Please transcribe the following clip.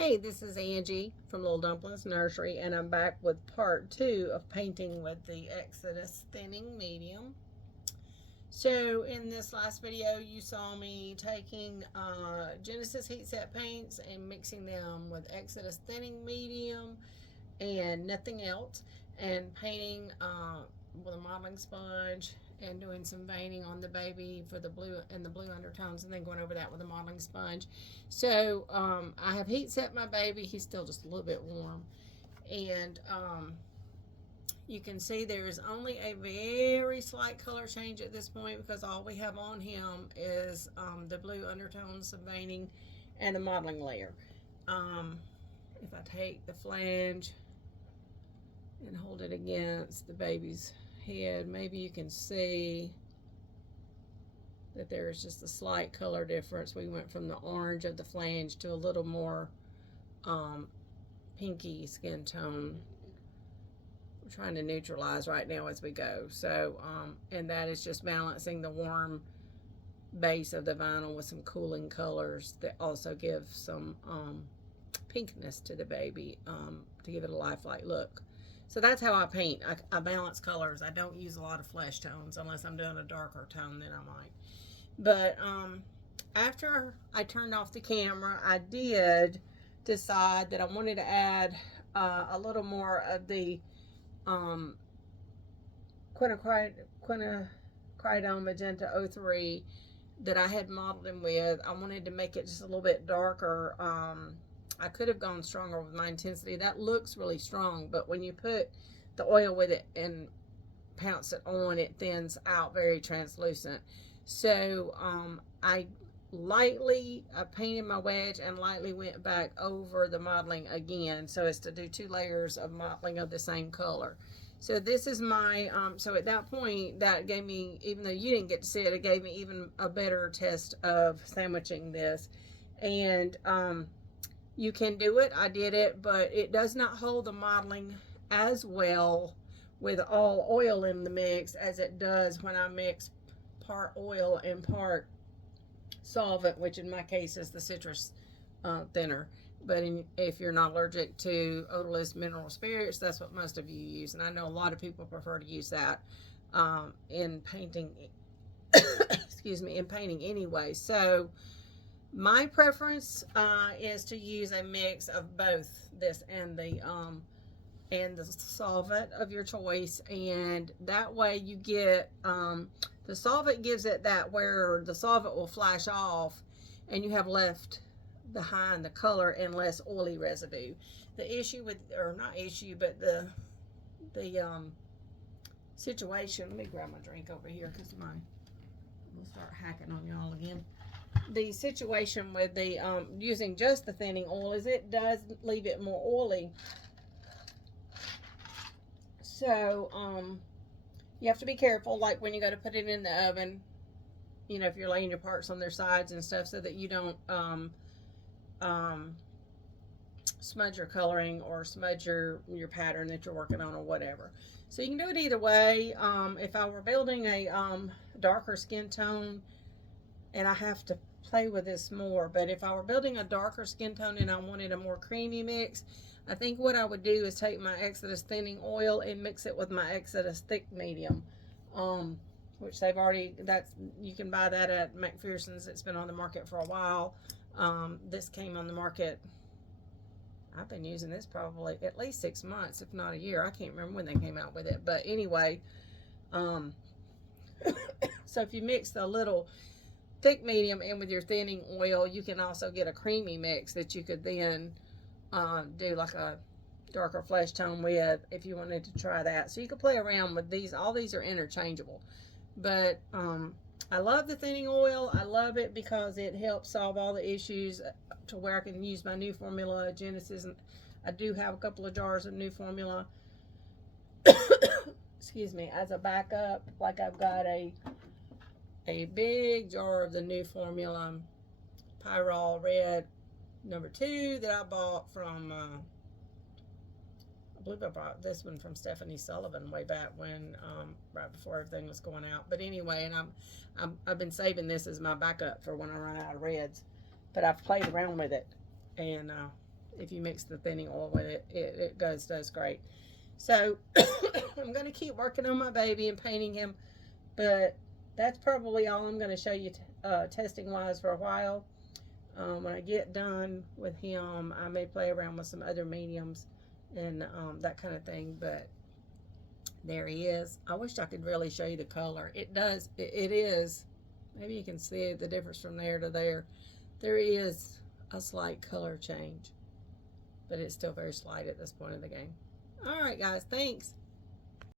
Hey, this is Angie from Little Dumplings Nursery, and I'm back with part 2 of painting with the Exodus thinning medium. So, in this last video, you saw me taking Genesis heat set paints and mixing them with Exodus thinning medium and nothing else, and painting with a modeling sponge and doing some veining on the baby for the blue and the blue undertones, and then going over that with a modeling sponge. So I have heat set my baby. He's still just a little bit warm, and you can see there is only a very slight color change at this point because all we have on him is the blue undertones, some veining, and the modeling layer. If I take the flange and hold it against the baby's head, maybe you can see that there is just a slight color difference. We went from the orange of the flange to a little more pinky skin tone. We're trying to neutralize right now as we go. So, and that is just balancing the warm base of the vinyl with some cooling colors that also give some pinkness to the baby to give it a lifelike look. So that's how I paint. I balance colors. I don't use a lot of flesh tones unless I'm doing a darker tone, then I might. But after I turned off the camera, I did decide that I wanted to add a little more of the quinacridone magenta 03 that I had modeled him with. I wanted to make it just a little bit darker. I could have gone stronger with my intensity. That looks really strong, but when you put the oil with it and pounce it on, it thins out very translucent. So I lightly painted my wedge and lightly went back over the modeling again, so as to do 2 layers of modeling of the same color. So this is my, so at that point, that gave me, even though you didn't get to see it, it gave me even a better test of sandwiching this. And you can do it. I did it, but it does not hold the modeling as well with all oil in the mix as it does when I mix part oil and part solvent, which in my case is the citrus thinner. But if you're not allergic to odorless mineral spirits, that's what most of you use. And I know a lot of people prefer to use that in painting, excuse me, in painting anyway. So my preference is to use a mix of both this and the solvent of your choice, and that way you get the solvent gives it that where the solvent will flash off and you have left behind the color and less oily residue. The issue with, or not issue, but the situation, let me grab my drink over here because we'll start hacking on y'all again. The situation with the using just the thinning oil is it does leave it more oily. So you have to be careful, like when you go to put it in the oven, you know, if you're laying your parts on their sides and stuff, so that you don't smudge your coloring or smudge your pattern that you're working on or whatever. So you can do it either way. If I were building a darker skin tone, and I have to play with this more, but if I were building a darker skin tone and I wanted a more creamy mix, I think what I would do is take my Exodus thinning oil and mix it with my Exodus thick medium, which they've already, you can buy that at McPherson's. It's been on the market for a while. This came on the market, I've been using this probably at least 6 months, if not a year. I can't remember when they came out with it, but anyway, so if you mix the little thick medium in with your thinning oil, you can also get a creamy mix that you could then do like a darker flesh tone with if you wanted to try that. So you could play around with these. All these are interchangeable, but I love the thinning oil. I love it because it helps solve all the issues to where I can use my new formula Genesis, and I do have a couple of jars of new formula excuse me, as a backup. Like I've got a big jar of the new formula Pyrrol Red #2 that I bought from I believe I bought this one from Stephanie Sullivan way back when, right before everything was going out. But anyway, and I've been saving this as my backup for when I run out of reds. But I've played around with it, and if you mix the thinning oil with it, it does great. So I'm going to keep working on my baby and painting him, but that's probably all I'm going to show you testing wise for a while. When I get done with him, I may play around with some other mediums and that kind of thing, but there he is. I wish I could really show you the color. It is, maybe you can see the difference from there to there. There is a slight color change, but it's still very slight at this point in the game. All right, guys, thanks.